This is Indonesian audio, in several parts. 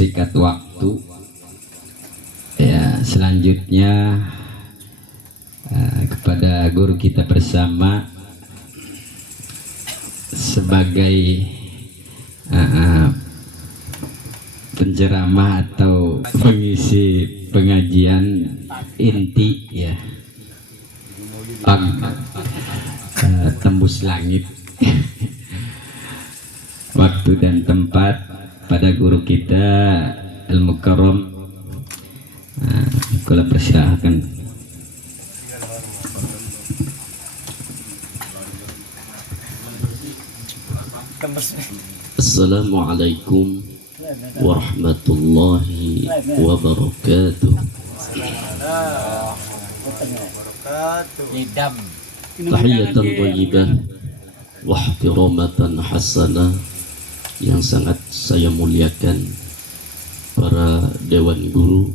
mempersingkat waktu. Ya, selanjutnya kepada guru kita bersama sebagai penceramah atau pengisi pengajian inti ya, tembus langit waktu dan tempat pada guru kita Al-Mukarram. Kula persilahkan. Assalamualaikum warahmatullahi wabarakatuh. Tahiyatan thayyibah wa ihtiramatan hasanah. Yang sangat saya muliakan para dewan guru,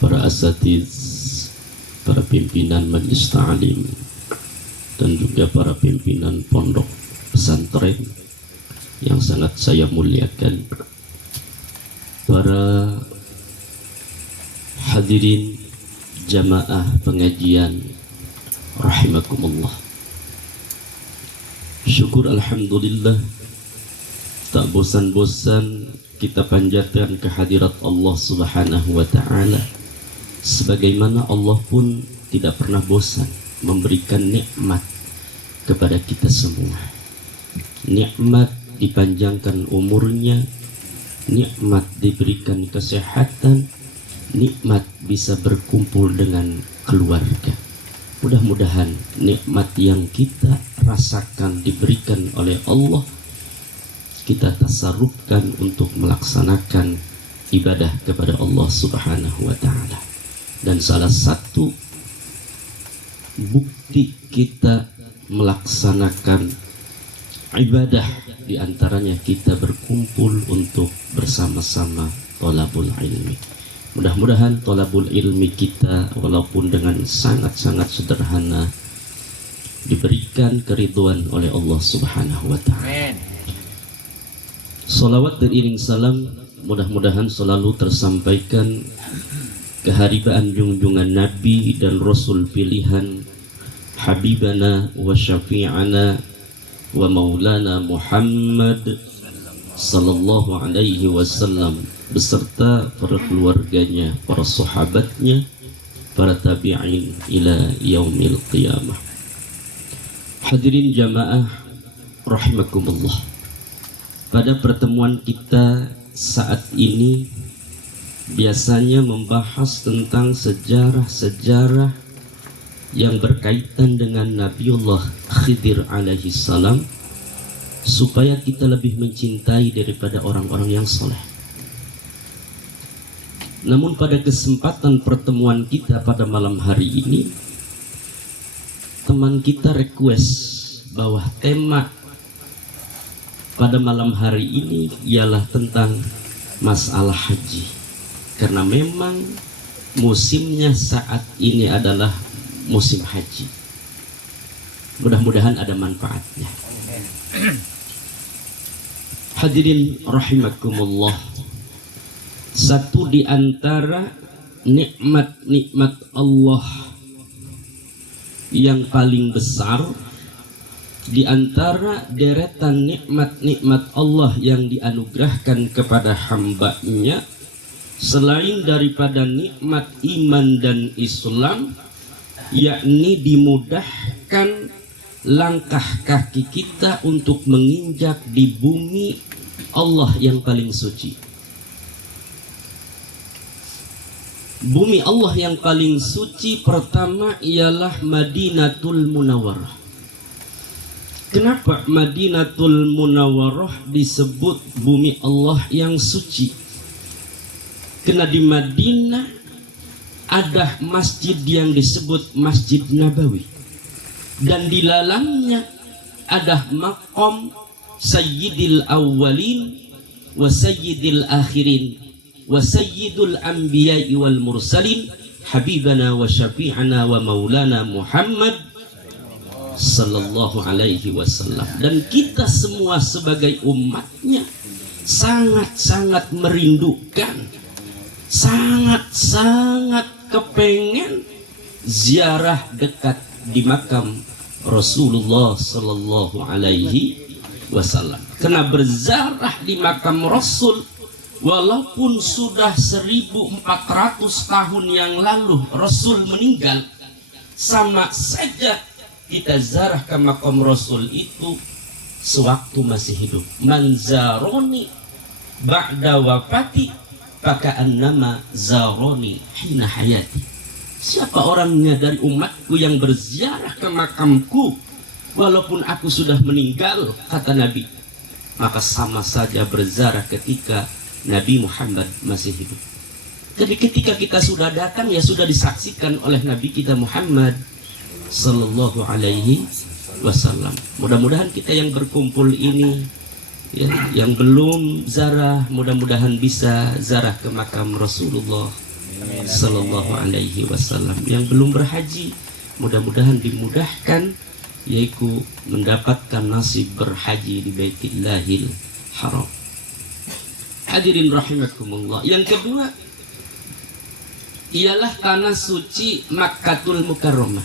para asatiz, para pimpinan majelis ta'lim, dan juga para pimpinan pondok pesantren yang sangat saya muliakan, para hadirin jamaah pengajian rahimakumullah. Syukur alhamdulillah, tak bosan-bosan kita panjatkan kehadirat Allah Subhanahu wa ta'ala, sebagaimana Allah pun tidak pernah bosan memberikan nikmat kepada kita semua. Nikmat dipanjangkan umurnya, nikmat diberikan kesehatan, nikmat bisa berkumpul dengan keluarga. Mudah-mudahan nikmat yang kita rasakan diberikan oleh Allah, kita tasarrufkan untuk melaksanakan ibadah kepada Allah Subhanahu wa ta'ala. Dan salah satu bukti kita melaksanakan ibadah diantaranya kita berkumpul untuk bersama-sama thalabul ilmi. Mudah-mudahan thalabul ilmi kita walaupun dengan sangat-sangat sederhana diberikan keridhaan oleh Allah Subhanahu wa ta'ala. Salawat dan iring salam mudah-mudahan selalu tersampaikan keharibaan junjungan Nabi dan Rasul pilihan, Habibana wa syafi'ana wa maulana Muhammad sallallahu alaihi wasallam beserta para keluarganya, para sahabatnya, para tabi'in ila yaumil qiyamah. Hadirin jamaah rahimakumullah. Pada pertemuan kita saat ini biasanya membahas tentang sejarah-sejarah yang berkaitan dengan Nabiullah Khidir alaihi salam, supaya kita lebih mencintai daripada orang-orang yang soleh. Namun pada kesempatan pertemuan kita pada malam hari ini, teman kita request bahwa tema pada malam hari ini ialah tentang masalah haji, karena memang musimnya saat ini adalah musim haji. Mudah-mudahan ada manfaatnya. Hadirin rahimakumullah, satu di antara nikmat-nikmat Allah yang paling besar, di antara deretan nikmat-nikmat Allah yang dianugerahkan kepada hambanya, selain daripada nikmat iman dan Islam, yakni dimudahkan langkah kaki kita untuk menginjak di bumi Allah yang paling suci. Bumi Allah yang paling suci pertama ialah Madinatul Munawwarah. Kenapa Madinatul Munawwarah disebut bumi Allah yang suci? Karena di Madinah ada masjid yang disebut Masjid Nabawi, dan di dalamnya ada maqam Sayyidil Awwalin wa Sayyidil Akhirin wa Sayyidul Anbiya'i wal Mursalin, Habibana wa Syafi'ana wa Maulana Muhammad sallallahu alaihi wasallam. Dan kita semua sebagai umatnya sangat-sangat merindukan, sangat-sangat kepengen ziarah dekat di makam Rasulullah Sallallahu Alaihi Wasallam. Karena berziarah di makam Rasul, walaupun sudah 1400 tahun yang lalu Rasul meninggal, sama saja kita ziarah ke makam Rasul itu sewaktu masih hidup. Man zaroni ba'da wafati faka'annama zaroni hina hayati. Siapa orangnya dari umatku yang berziarah ke makamku walaupun aku sudah meninggal, kata Nabi, maka sama saja berziarah ketika Nabi Muhammad masih hidup. Jadi ketika kita sudah datang, ya sudah disaksikan oleh Nabi kita Muhammad Sallallahu Alaihi Wasallam. Mudah-mudahan kita yang berkumpul ini, ya, yang belum ziarah, mudah-mudahan bisa ziarah ke makam Rasulullah Sallallahu Alaihi Wasallam. Yang belum berhaji, mudah-mudahan dimudahkan, yaitu mendapatkan nasib berhaji di Baitillahil Haram. Hadirin rahimakumullah. Yang kedua ialah tanah suci Makkatul Mukarramah.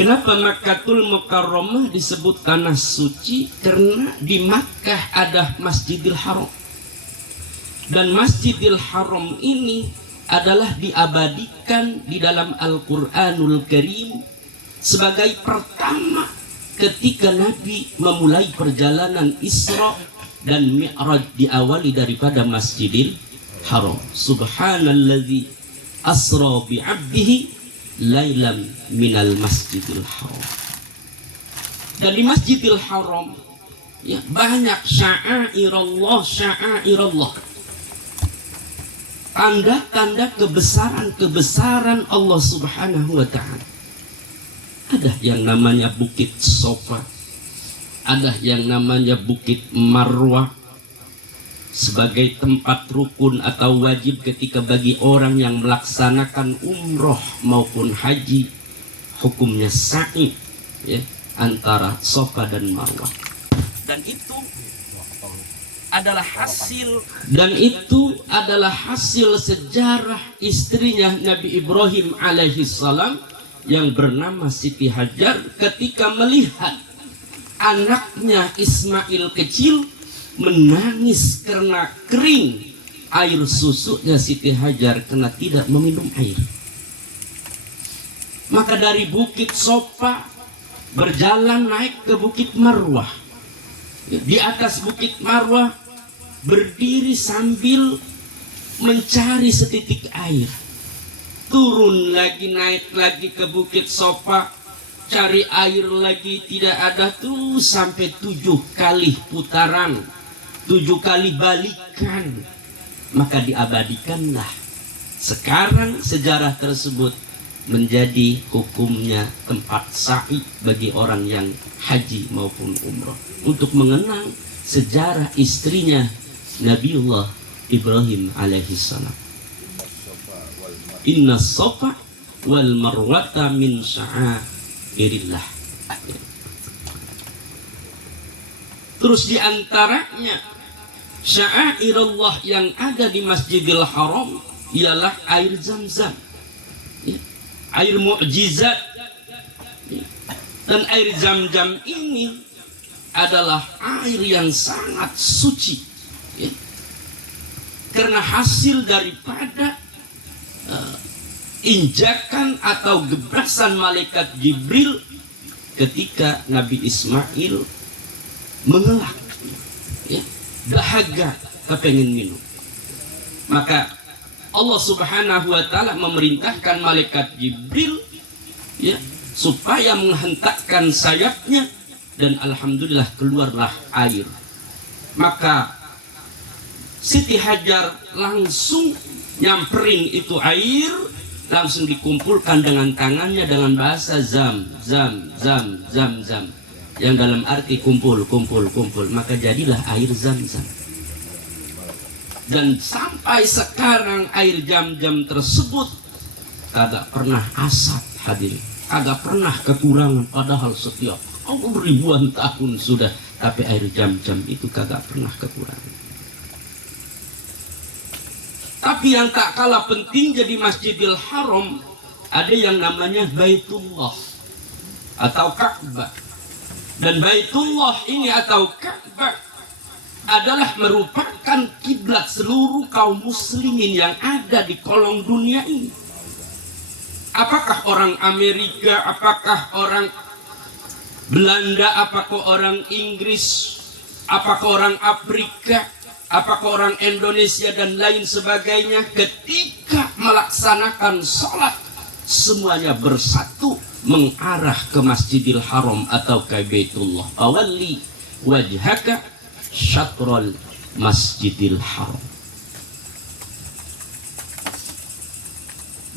Kenapa Makkatul Mukarramah disebut tanah suci? Karena di Makkah ada Masjidil Haram. Dan Masjidil Haram ini adalah diabadikan di dalam Al-Quranul Karim sebagai pertama ketika Nabi memulai perjalanan Isra dan Mi'raj, diawali daripada Masjidil Haram. Subhanalladzi asra bi'abdihi lailam minal Masjidil Haram. Dan di Masjidil Haram, ya, banyak sya'airallah, tanda-tanda kebesaran Allah Subhanahu wa ta'ala. Ada yang namanya Bukit Sofa, ada yang namanya Bukit Marwah, sebagai tempat rukun atau wajib ketika bagi orang yang melaksanakan umroh maupun haji, hukumnya sa'i, ya, antara Sofa dan Marwah. Dan itu adalah hasil sejarah istrinya Nabi Ibrahim alaihi salam yang bernama Siti Hajar ketika melihat anaknya Ismail kecil menangis karena kering air susunya Siti Hajar karena tidak meminum air. Maka dari Bukit Sofa berjalan naik ke Bukit Marwah. Di atas Bukit Marwah berdiri sambil mencari setitik air. Turun lagi, naik lagi ke Bukit Sofa, cari air lagi, tidak ada, tuh sampai 7 kali putaran, 7 kali balikan. Maka diabadikanlah. Sekarang sejarah tersebut menjadi hukumnya tempat sa'i bagi orang yang haji maupun umroh, untuk mengenang sejarah istrinya Nabiullah Ibrahim alaihi salam. Inna Safa wal Marwata min sya'airillah. Terus diantaranya sya'airullah yang ada di Masjidil Haram ialah air Zam-Zam, ya, air mukjizat. Dan air Zam-Zam ini adalah air yang sangat suci, ya, karena hasil daripada injakan atau gebrasan malaikat Jibril ketika Nabi Ismail mengelak, ya, dahaga kepengen minum. Maka Allah Subhanahu wa ta'ala memerintahkan malaikat Jibril, ya, supaya menghentakkan sayapnya, dan alhamdulillah keluarlah air. Maka Siti Hajar langsung nyamperin itu air, langsung dikumpulkan dengan tangannya dengan bahasa zam, yang dalam arti kumpul. Maka jadilah air Zam-Zam. Dan sampai sekarang air Zam-Zam tersebut kagak pernah asap, hadirin, kagak pernah kekurangan, padahal setiap ribuan tahun sudah tapi air Zam-Zam itu kagak pernah kekurangan. Tapi yang tak kalah penting jadi Masjidil Haram, ada yang namanya Baitullah atau Ka'bah. Dan Baitullah ini atau Ka'bah adalah merupakan kiblat seluruh kaum muslimin yang ada di kolong dunia ini. Apakah orang Amerika, apakah orang Belanda, apakah orang Inggris, apakah orang Afrika, apakah orang Indonesia dan lain sebagainya, ketika melaksanakan sholat semuanya bersatu mengarah ke Masjidil Haram atau ke Baitullah. Awalli wajhaka syatrul Masjidil Haram.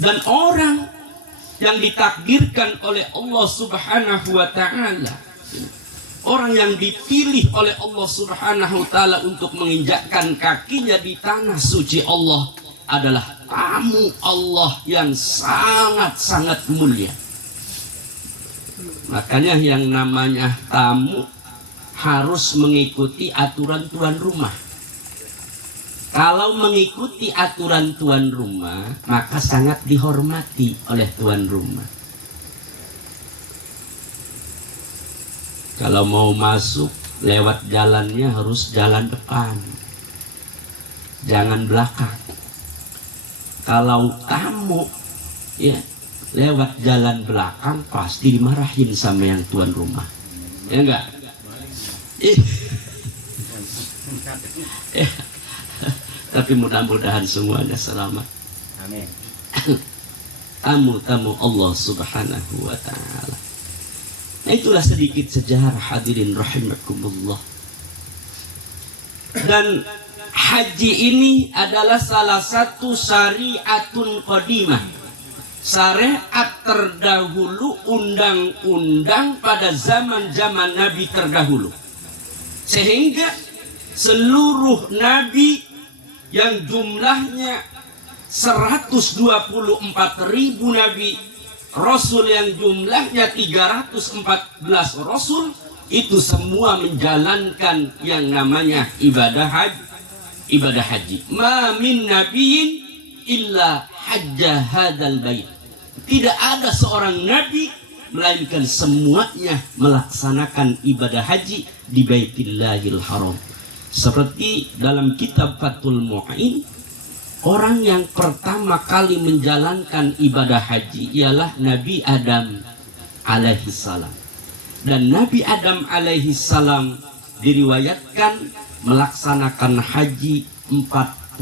Dan orang yang ditakdirkan oleh Allah Subhanahu wa ta'ala, orang yang dipilih oleh Allah Subhanahu wa ta'ala untuk menginjakkan kakinya di tanah suci Allah adalah tamu Allah yang sangat-sangat mulia. Makanya yang namanya tamu harus mengikuti aturan tuan rumah. Kalau mengikuti aturan tuan rumah, maka sangat dihormati oleh tuan rumah. Kalau mau masuk, lewat jalannya harus jalan depan, jangan belakang. Kalau tamu, ya lewat jalan belakang pasti dimarahin sama yang tuan rumah, ya enggak? Tapi mudah-mudahan semuanya selamat. Amin. Tamu-tamu Allah Subhanahu wa ta'ala. Nah, itulah sedikit sejarah hadirin rahimakumullah. Dan haji ini adalah salah satu syariatun qadimah, syariat terdahulu, undang-undang pada zaman-zaman Nabi terdahulu. Sehingga seluruh Nabi yang jumlahnya 124.000 Nabi, Rasul yang jumlahnya 314 Rasul, itu semua menjalankan yang namanya ibadah haji. Ma min nabiyyin illa hajja hadzal bait. Tidak ada seorang nabi melainkan semuanya melaksanakan ibadah haji di Baitillahil Haram. Seperti dalam kitab Fathul Mu'in, orang yang pertama kali menjalankan ibadah haji ialah Nabi Adam alaihissalam. Dan Nabi Adam alaihissalam diriwayatkan melaksanakan haji 40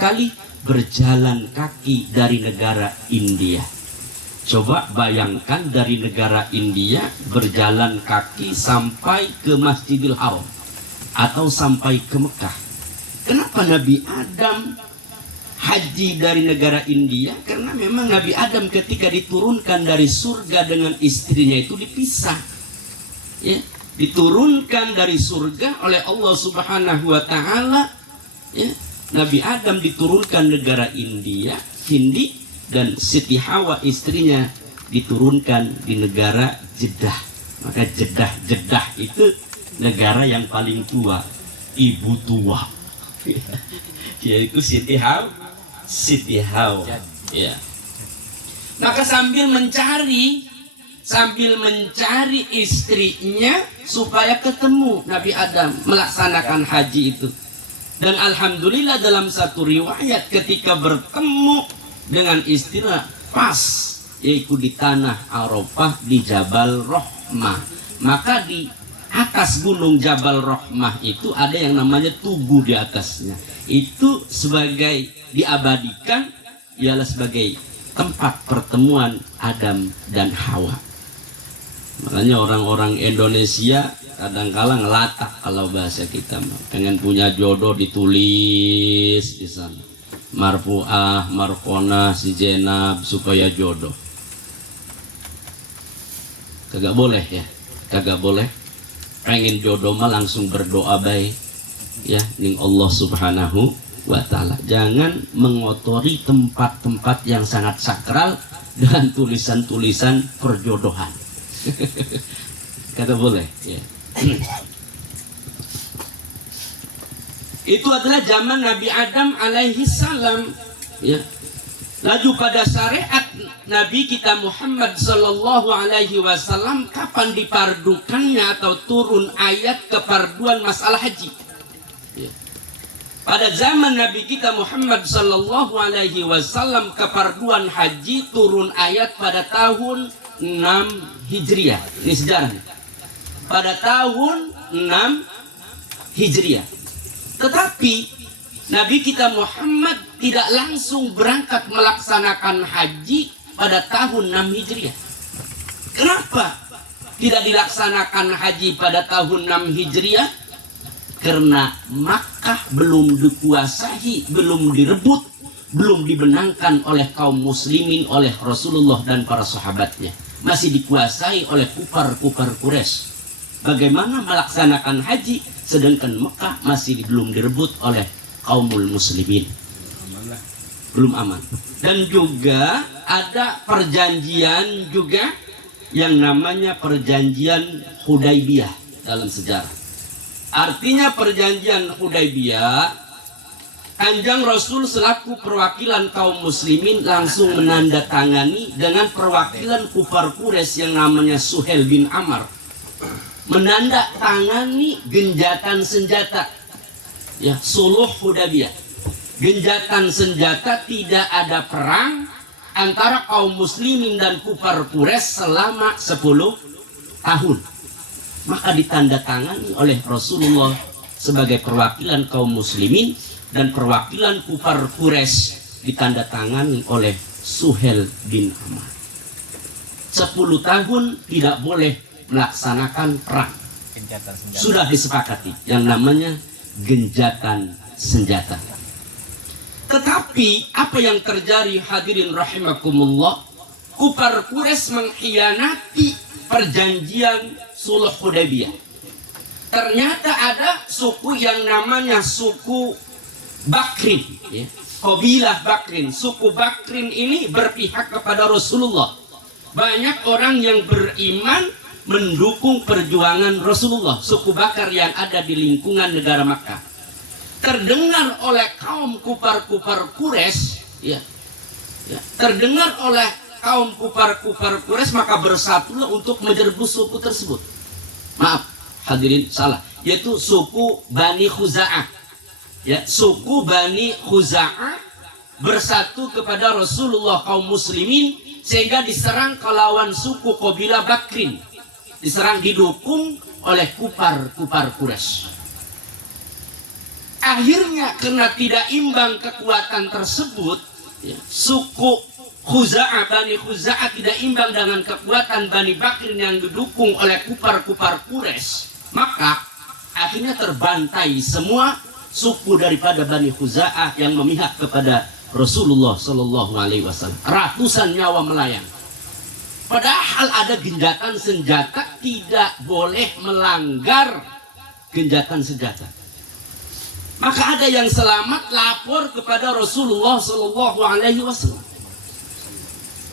kali berjalan kaki dari negara India. Coba bayangkan dari negara India berjalan kaki sampai ke Masjidil Haram atau sampai ke Mekah. Kenapa Nabi Adam haji dari negara India? Karena memang Nabi Adam ketika diturunkan dari surga dengan istrinya itu dipisah, ya, diturunkan dari surga oleh Allah Subhanahu wa ta'ala, ya. Nabi Adam diturunkan negara India, Hindi, dan Siti Hawa istrinya diturunkan di negara Jeddah. Maka Jeddah itu negara yang paling tua, ibu tua, yaitu Siti Hawa. Ya. Maka sambil mencari istrinya supaya ketemu Nabi Adam melaksanakan haji itu. Dan alhamdulillah dalam satu riwayat ketika bertemu dengan istrinya pas, yaitu di tanah Arafah di Jabal Rahmah. Maka di atas gunung Jabal Rahmah itu ada yang namanya tugu di atasnya. Itu sebagai diabadikan ialah sebagai tempat pertemuan Adam dan Hawa. Makanya orang-orang Indonesia kadang-kala ngelatak kalau bahasa kita, pengen punya jodoh ditulis di sana. Marfu'ah, marfonah, si Jenab supaya jodoh. Kagak boleh ya, kagak boleh. Pengen jodoh mah langsung berdoa baik, ya, ning Allah Subhanahu wa ta'ala. Jangan mengotori tempat-tempat yang sangat sakral dengan tulisan-tulisan perjodohan. Kagak boleh, ya. Itu adalah zaman Nabi Adam alaihi salam, ya. Lalu pada syariat Nabi kita Muhammad sallallahu alaihi wasallam, kapan dipardukannya atau turun ayat keparduan masalah haji? Ya. Pada zaman Nabi kita Muhammad sallallahu alaihi wasallam, keparduan haji turun ayat pada tahun 6 Hijriah. Ini sejarahnya. Pada tahun 6 Hijriah. Tetapi Nabi kita Muhammad tidak langsung berangkat melaksanakan haji pada tahun 6 Hijriah. Kenapa tidak dilaksanakan haji pada tahun 6 Hijriah? Karena Makkah belum dikuasai, belum direbut, belum dibenangkan oleh kaum muslimin, oleh Rasulullah dan para sahabatnya. Masih dikuasai oleh kufar-kufar Quraisy. Bagaimana melaksanakan haji sedangkan Mekah masih belum direbut oleh kaumul muslimin, belum aman. Dan juga ada perjanjian juga yang namanya perjanjian Hudaybiyah dalam sejarah. Artinya perjanjian Hudaybiyah, Kanjeng Rasul selaku perwakilan kaum muslimin langsung menandatangani dengan perwakilan kufar Quraisy yang namanya Suhail bin Amr, menandatangani genjatan senjata, ya, suluh Hudaybiyah. Genjatan senjata, tidak ada perang antara kaum muslimin dan kufar Quraisy selama 10 tahun. Maka ditandatangani oleh Rasulullah sebagai perwakilan kaum muslimin, dan perwakilan kufar Quraisy ditandatangani oleh Suhail bin Amr. 10 tahun tidak boleh melaksanakan perang. Sudah disepakati yang namanya genjatan senjata. Tetapi apa yang terjadi, hadirin rahimakumullah, kufar Quraisy mengkhianati perjanjian Sulh Hudaybiyah. Ternyata ada suku yang namanya suku Bakrin, ya. Qabilah Bakrin. Suku Bakrin ini berpihak kepada Rasulullah. Banyak orang yang beriman mendukung perjuangan Rasulullah, suku Bakar yang ada di lingkungan negara Makkah. Terdengar oleh kaum kufar-kufar Quraisy, ya, terdengar oleh kaum kufar-kufar Quraisy, maka bersatulah untuk menyerbus suku tersebut. Maaf, hadirin, salah, yaitu suku Bani Khuza'ah. Ya, suku Bani Khuza'ah bersatu kepada Rasulullah kaum muslimin sehingga diserang kelawan suku kabilah Bakrin. Diserang, didukung oleh kufar Quraisy. Akhirnya karena tidak imbang kekuatan tersebut, ya, suku Khuza'ah, Bani Khuza'ah tidak imbang dengan kekuatan Bani Bakrin yang didukung oleh kufar Quraisy, maka akhirnya terbantai semua suku daripada Bani Khuza'ah yang memihak kepada Rasulullah Shallallahu Alaihi Wasallam. Ratusan nyawa melayang. Padahal ada genjatan senjata, tidak boleh melanggar genjatan senjata. Maka ada yang selamat lapor kepada Rasulullah Shallallahu Alaihi Wasallam.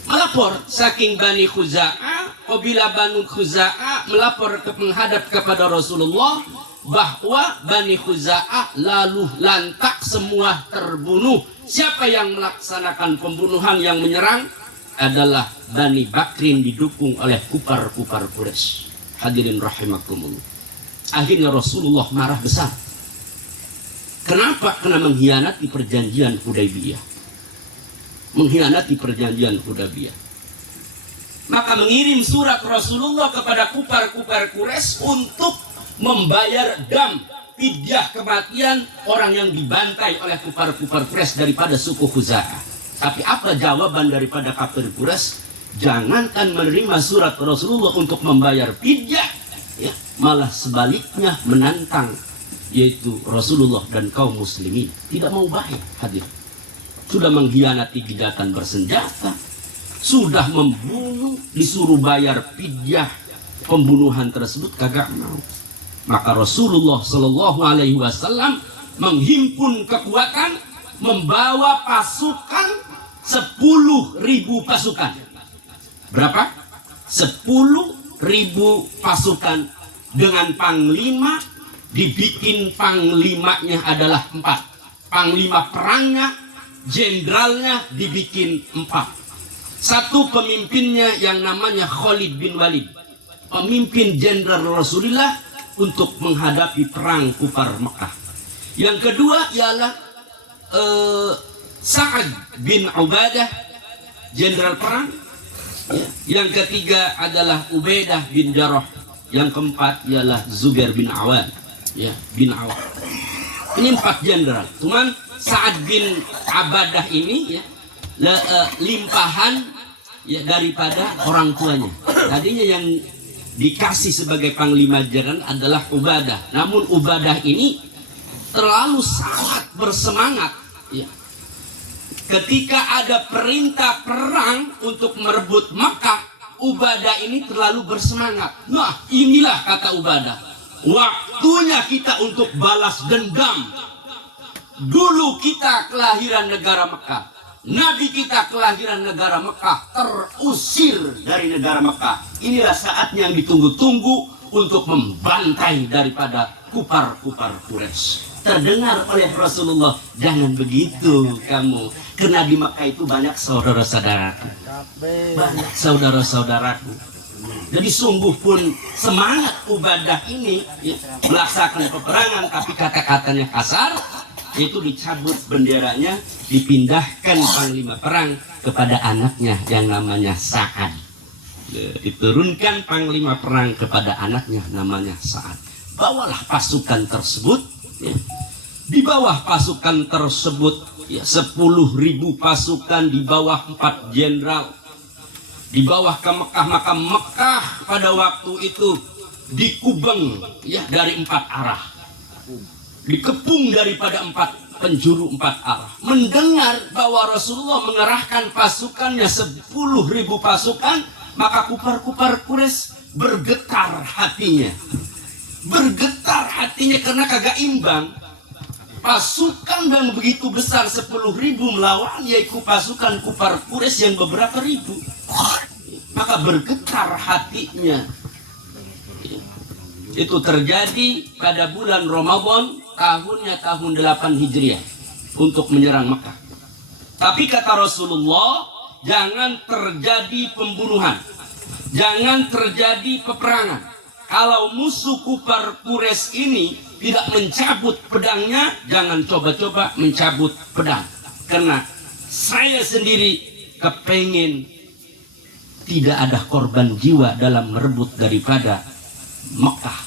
Melapor, saking Bani Khuza'ah, kabilah Bani Khuza'ah melapor menghadap kepada Rasulullah bahwa Bani Khuza'ah lalu lantak semua terbunuh. Siapa yang melaksanakan pembunuhan, yang menyerang adalah Bani Bakrin didukung oleh kufar Quraisy. Hadirin rahimakumullah. Akhirnya Rasulullah marah besar. Kenapa? Karena mengkhianati perjanjian Hudaybiyah. Mengkhianati perjanjian Hudaybiyah. Maka mengirim surat Rasulullah kepada kufar Quraisy untuk membayar dam, fidyah kematian orang yang dibantai oleh kufar Quraisy daripada suku Khuza'ah. Tapi apa jawaban daripada kafir Quraisy? Jangankan menerima surat Rasulullah untuk membayar fidyah, ya, malah sebaliknya menantang, yaitu Rasulullah dan kaum muslimin. Tidak mau bayar, hadir. Sudah mengkhianati genjatan bersenjata, sudah membunuh, disuruh bayar fidyah pembunuhan tersebut, kagak mau. Maka Rasulullah Shallallahu Alaihi Wasallam menghimpun kekuatan, membawa pasukan 10.000 pasukan. Berapa? 10.000 pasukan dengan panglima, dibikin panglimanya adalah 4. Panglima perangnya, jenderalnya dibikin 4. Satu pemimpinnya yang namanya Khalid bin Walid, pemimpin jenderal Rasulullah untuk menghadapi perang kufar Mekah. Yang kedua ialah Sa'ad bin Ubadah, jenderal perang. Yang ketiga adalah Ubaidah bin Jarrah. Yang keempat ialah Zubair bin Awam, bin Awam. Ini 4 jenderal. Cuman Sa'ad bin Ubadah ini limpahan daripada orang tuanya. Tadinya yang dikasih sebagai panglima jenderal adalah Ubadah. Namun Ubadah ini terlalu sangat bersemangat. Ketika ada perintah perang untuk merebut Makkah, Ubadah ini terlalu bersemangat. Nah, inilah kata Ubadah, waktunya kita untuk balas dendam. Dulu kita kelahiran negara Mekah, Nabi kita kelahiran negara Mekah, terusir dari negara Mekah. Inilah saatnya yang ditunggu-tunggu untuk membantai daripada kufar-kufar Quraisy. Terdengar oleh Rasulullah, jangan begitu kamu, karena di Mekah itu banyak saudara-saudaraku, banyak saudara-saudaraku. Jadi sungguh pun semangat Ubadah ini melaksanakan peperangan, tapi kata-katanya kasar. Itu dicabut benderanya, dipindahkan panglima perang kepada anaknya yang namanya Sa'ad. Diturunkan panglima perang kepada anaknya namanya Sa'ad. Bawalah pasukan tersebut. Di bawah pasukan tersebut 10.000 pasukan, di bawah 4 jenderal, di bawah ke Mekah. Maka Mekah pada waktu itu dikubeng dari 4 arah, dikepung daripada 4 penjuru 4 arah. Mendengar bahwa Rasulullah mengerahkan pasukannya 10.000 pasukan, maka kufar-kufar Quraisy bergetar hatinya. Bergetar hatinya karena kagak imbang. Pasukan yang begitu besar 10.000 melawan yaitu pasukan kufar Quraisy yang beberapa ribu. Maka bergetar hatinya. Itu terjadi pada bulan Ramadan tahunnya tahun 8 Hijriah untuk menyerang Mekah. Tapi kata Rasulullah, jangan terjadi pembunuhan, jangan terjadi peperangan. Kalau musuh kufar Quraisy ini tidak mencabut pedangnya, jangan coba-coba mencabut pedang. Karena saya sendiri kepengen tidak ada korban jiwa dalam merebut daripada Mekah.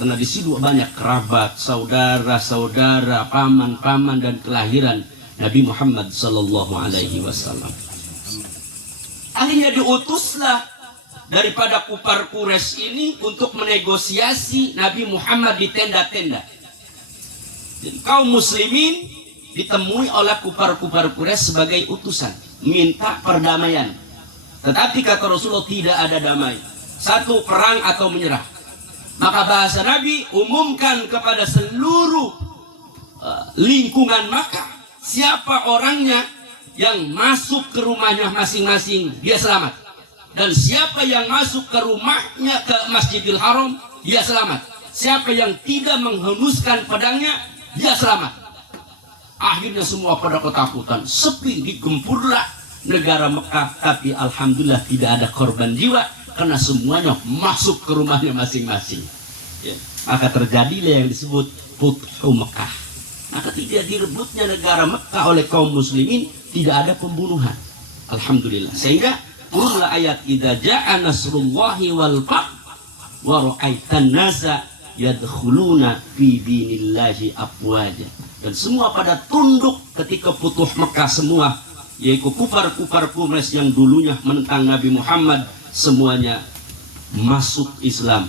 Karena di situ banyak kerabat, saudara-saudara, paman-paman dan kelahiran Nabi Muhammad sallallahu alaihi wasallam. Akhirnya diutuslah daripada kufar Quraisy ini untuk menegosiasi Nabi Muhammad di tenda-tenda. Kaum muslimin ditemui oleh kufar-kufar Quraisy sebagai utusan, minta perdamaian. Tetapi kata Rasulullah, tidak ada damai. Satu, perang atau menyerah. Maka bahasa Nabi, umumkan kepada seluruh lingkungan Makkah, siapa orangnya yang masuk ke rumahnya masing-masing, dia selamat. Dan siapa yang masuk ke rumahnya, ke Masjidil Haram, dia selamat. Siapa yang tidak menghunuskan pedangnya, dia selamat. Akhirnya semua pada ketakutan, sepi, digempurlah negara Mekah. Tapi alhamdulillah tidak ada korban jiwa, karena semuanya masuk ke rumahnya masing-masing. Maka terjadilah yang disebut Futhu Mekah. Maka tidak direbutnya negara Mekah oleh kaum muslimin, tidak ada pembunuhan. Alhamdulillah. Sehingga turunlah ayat idza jaa nasrullahi wal fath wa ra'aitan nasa yadkhuluna fi dinillahi afwaja. Dan semua pada tunduk ketika Futuh Mekah semua, yaitu kufar-kufar Quraisy yang dulunya menentang Nabi Muhammad, semuanya masuk Islam.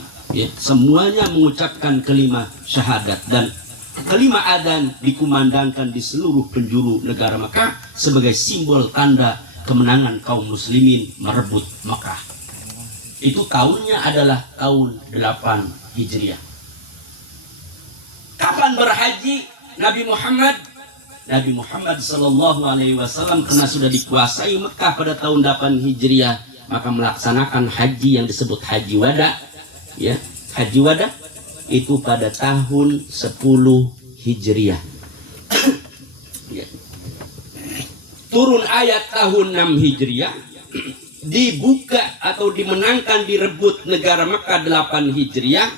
Semuanya mengucapkan kelima syahadat, dan kelima adzan dikumandangkan di seluruh penjuru negara Mekah sebagai simbol tanda kemenangan kaum muslimin merebut Mekah. Itu tahunnya adalah tahun 8 Hijriah. Kapan berhaji Nabi Muhammad? Nabi Muhammad sallallahu alaihi wasallam karena sudah dikuasai Mekah pada tahun 8 Hijriah, maka melaksanakan haji yang disebut haji wada, Haji wada itu pada tahun 10 Hijriah. Ya. Turun ayat tahun 6 Hijriah, dibuka atau dimenangkan direbut negara Mekah 8 Hijriah,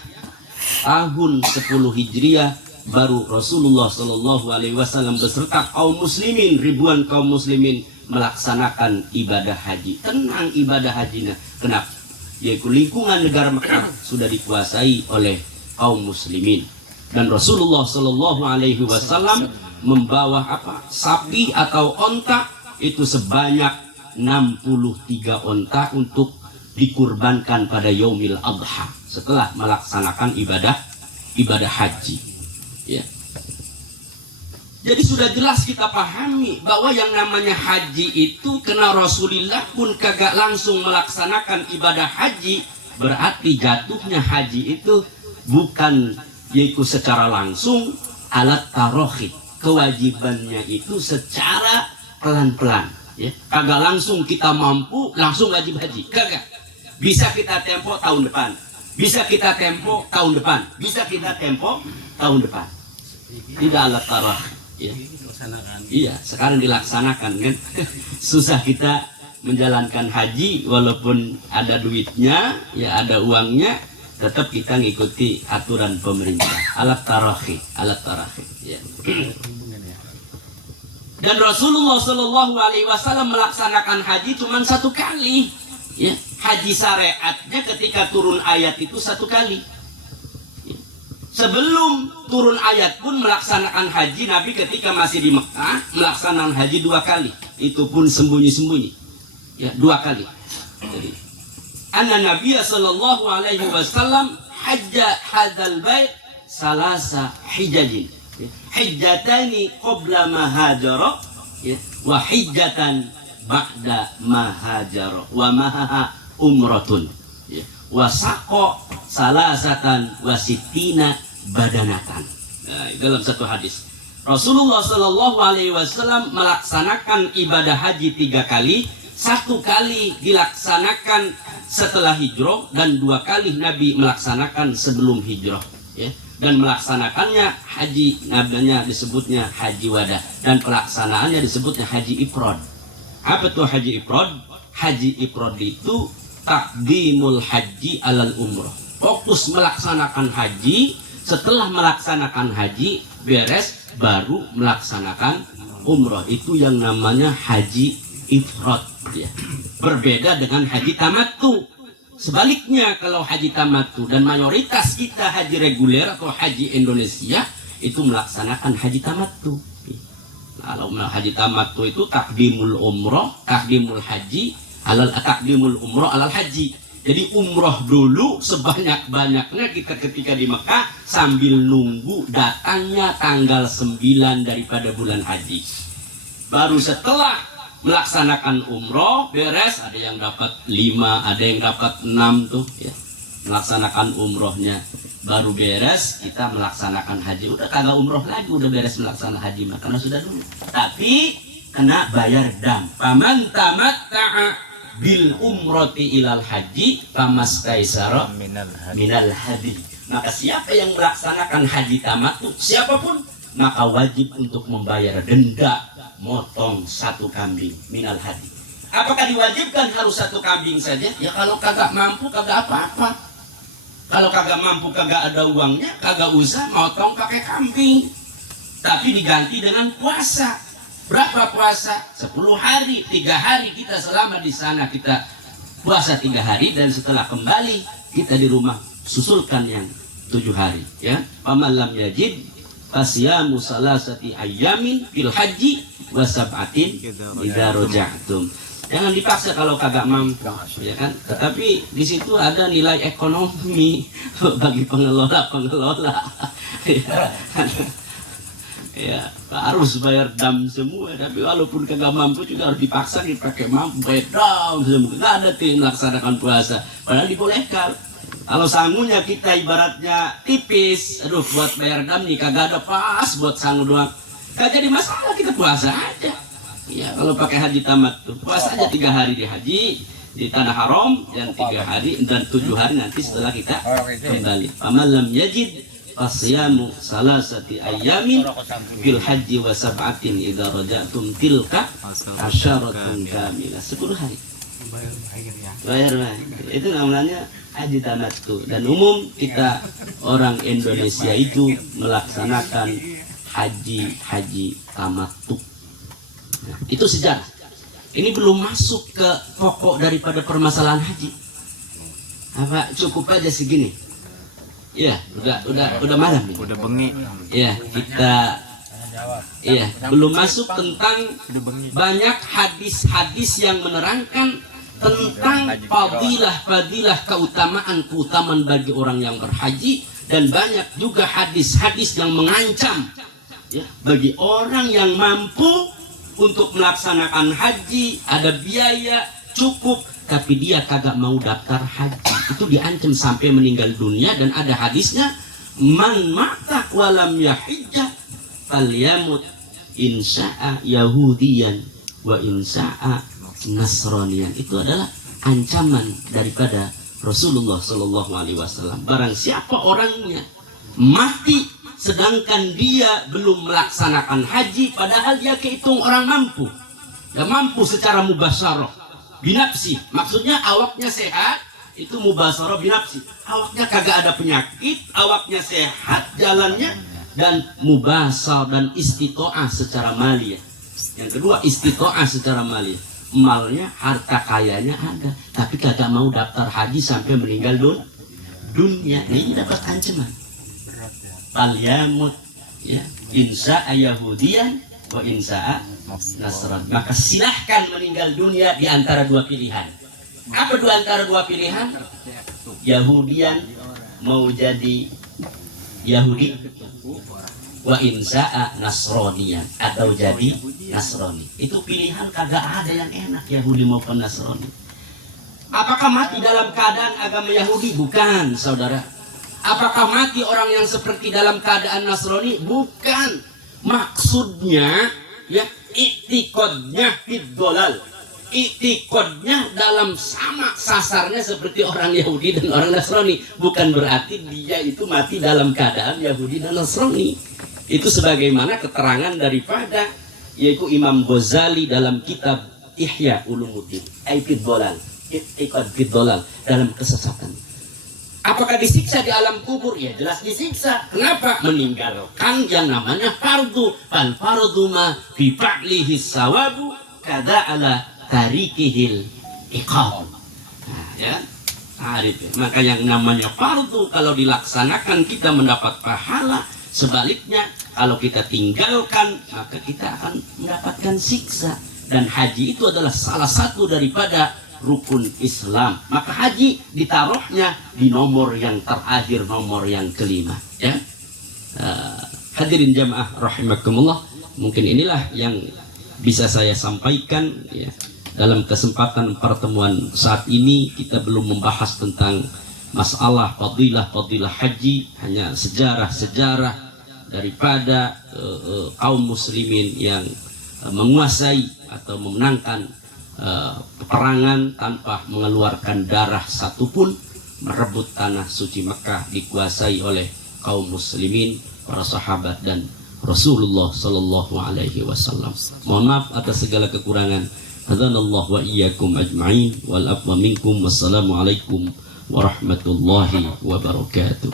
tahun 10 Hijriah baru Rasulullah Shallallahu Alaihi Wasallam beserta kaum muslimin, ribuan kaum muslimin melaksanakan ibadah haji. Tenang ibadah hajinya. Kenapa? Yaitu lingkungan negara Mekah sudah dikuasai oleh kaum muslimin. Dan Rasulullah Shallallahu Alaihi Wasallam membawa apa? Sapi atau onta itu sebanyak 63 onta untuk dikurbankan pada Yaumil Adha setelah melaksanakan ibadah haji. Ya. Jadi sudah jelas kita pahami bahwa yang namanya haji itu kena Rasulullah pun kagak langsung melaksanakan ibadah haji, berarti jatuhnya haji itu bukan yaitu secara langsung alat tarohid. Kewajibannya itu secara pelan-pelan. Ya. Kagak langsung kita mampu langsung wajib haji, kagak. Bisa kita tempo tahun depan, bisa kita tempo tahun depan, bisa kita tempo tahun depan. Tidak alat tarohid. Ya. Iya, sekarang dilaksanakan kan. Susah kita menjalankan haji walaupun ada duitnya, ya ada uangnya, tetap kita ngikuti aturan pemerintah. Alat tarakhi. Ya. Dan Rasulullah Shallallahu Alaihi Wasallam melaksanakan haji cuma satu kali. Ya. Haji syariatnya ketika turun ayat itu satu kali. Sebelum turun ayat pun melaksanakan haji, Nabi ketika masih di Mekah melaksanakan haji 2 kali. Itu pun sembunyi-sembunyi. Ya, 2 kali. Jadi, anna Nabiya sallallahu alaihi wasallam hajja hadzal bait salasa hijajin. Ya. Hijjatani qabla ma hajara, ya, wa hijjatan ba'da ma hajara wa maha umratun. Ya. Wasako salasatan wasitina badanatan. Nah, dalam satu hadis Rasulullah Shallallahu Alaihi Wasallam melaksanakan ibadah haji 3 kali. 1 kali dilaksanakan setelah hijrah dan 2 kali Nabi melaksanakan sebelum hijrah. Ya. Dan melaksanakannya haji namanya disebutnya haji wada dan pelaksanaannya disebutnya haji ifrad. Apa tuh haji ifrad? Haji ifrad itu takdimul haji alal umroh. Fokus melaksanakan haji, setelah melaksanakan haji beres baru melaksanakan umroh. Itu yang namanya haji ifrad, ya. Berbeda dengan haji tamattu. Sebaliknya kalau haji tamattu dan mayoritas kita haji reguler atau haji Indonesia itu melaksanakan haji tamattu. Kalau haji tamattu itu takdimul umroh, takdimul haji alal takdimul umroh alal haji. Jadi umroh dulu sebanyak-banyaknya kita ketika di Mekah sambil nunggu datangnya tanggal 9 daripada bulan haji. Baru setelah melaksanakan umroh beres, ada yang dapat 5, ada yang dapat 6 tuh ya. Melaksanakan umrohnya baru beres, kita melaksanakan haji. Udah kagak umroh lagi, udah beres melaksanakan haji mah karena sudah dulu. Tapi kena bayar dam. Paman tamatta'a bil umroti ilal haji famastaisara minal hadi. Maka siapa yang melaksanakan haji tamattu, siapapun, maka wajib untuk membayar denda motong 1 kambing minal hadi. Apakah diwajibkan harus 1 kambing saja? Ya kalau kagak mampu kagak apa-apa. Kalau kagak mampu kagak ada uangnya, kagak usah motong pakai kambing. Tapi diganti dengan puasa. Berapa puasa? 10 hari, 3 hari kita selama di sana kita puasa 3 hari dan setelah kembali kita di rumah susulkan yang 7 hari. Ya, faman lam yajid fasyamu salasati ayyamin fil haji wa sab'atin idza raja'tum. Jangan dipaksa kalau kagak mampu, ya kan? Tetapi di situ ada nilai ekonomi bagi pengelola. Ya, harus bayar dam semua, tapi walaupun kagak mampu juga harus dipaksa dipakai mampu bayar dam semua. Nggak ada tim melaksanakan puasa, padahal dibolehkan. Kalau sangunya kita ibaratnya tipis, aduh buat bayar dam nih kagak ada pas buat sangu doang, kagak jadi masalah, kita puasa aja. Ya kalau pakai haji tamattu, puasa aja 3 hari di haji, di tanah haram dan 3 hari dan 7 hari nanti setelah kita kembali. Faman lam yajid fasyamu salasati ayyamin fil haji wa sab'atin idza raja'tum tilka asyaratun kamilah. 10 hari. Bayar. Itu namanya haji tamattu. Dan umum kita orang Indonesia itu melaksanakan haji tamattu. Nah, itu sejarah. Ini belum masuk ke pokok daripada permasalahan haji. Apa cukup aja segini? Ya, udah malam ini. Udah bengi. Ya, kita belum masuk tentang banyak hadis-hadis yang menerangkan tentang fadilah keutamaan bagi orang yang berhaji, dan banyak juga hadis-hadis yang mengancam ya bagi orang yang mampu untuk melaksanakan haji, ada biaya cukup, tapi dia kagak mau daftar haji, itu diancam sampai meninggal dunia. Dan ada hadisnya, man mata walam yahijjah falyamut insya'a yahudiyan wa insya'a nasraniyan. Itu adalah ancaman daripada Rasulullah Shallallahu Alaihi Wasallam. Barang siapa orangnya mati sedangkan dia belum melaksanakan haji, padahal dia kehitung orang mampu, ya mampu secara mubasyarah binafsi, maksudnya awaknya sehat, itu mubasyarah binafsi, awaknya kagak ada penyakit, awaknya sehat jalannya, dan mubasyarah dan istitoah secara maliyah. Yang kedua, istitoah secara maliyah, malnya, harta kayanya ada, tapi kagak mau daftar haji sampai meninggal dunia. Ini dapat ancaman. Falyamut ya insya'a yahudiyan wa insya'a nasran. Maka silahkan meninggal dunia di antara 2 pilihan. Apa antara 2 pilihan? Yahudian, mau jadi Yahudi, wa insya'a nasronian, atau jadi Nasrani. Itu pilihan kagak ada yang enak, Yahudi maupun Nasrani. Apakah mati dalam keadaan agama Yahudi? Bukan, saudara. Apakah mati orang yang seperti dalam keadaan Nasrani? Bukan. Maksudnya ya i'tiqadnya fid-dhalal. I'tiqadnya dalam sama sasarnya seperti orang Yahudi dan orang Nasrani. Bukan berarti dia itu mati dalam keadaan Yahudi dan Nasrani. Itu sebagaimana keterangan daripada yaitu Imam Ghazali dalam kitab Ihya Ulumuddin. Fid-dhalal. I'tiqad fid-dhalal, dalam kesesatan. Apakah disiksa di alam kubur? Ya jelas disiksa. Kenapa? Meninggalkan yang namanya fardu. Fal fardu ma fi fa'lihi sawabu kada ala tarikihil iqab. Nah, ya. Arif. Maka yang namanya fardu kalau dilaksanakan kita mendapat pahala. Sebaliknya kalau kita tinggalkan maka kita akan mendapatkan siksa. Dan haji itu adalah salah satu daripada rukun Islam. Maka haji ditaruhnya di nomor yang terakhir, nomor yang kelima ya. Hadirin jamaah rahimakumullah, mungkin inilah yang bisa saya sampaikan ya. Dalam kesempatan pertemuan saat ini kita belum membahas tentang masalah fadilah haji, hanya sejarah daripada kaum muslimin yang menguasai atau memenangkan peperangan tanpa mengeluarkan darah satupun, merebut tanah suci Mekah dikuasai oleh kaum muslimin, para sahabat dan Rasulullah Sallallahu Alaihi Wasallam. Mohon maaf atas segala kekurangan. Hadanallahu wa iyyakum ajma'in wal afwa minkum. Wassalamualaikum warahmatullahi wabarakatuh.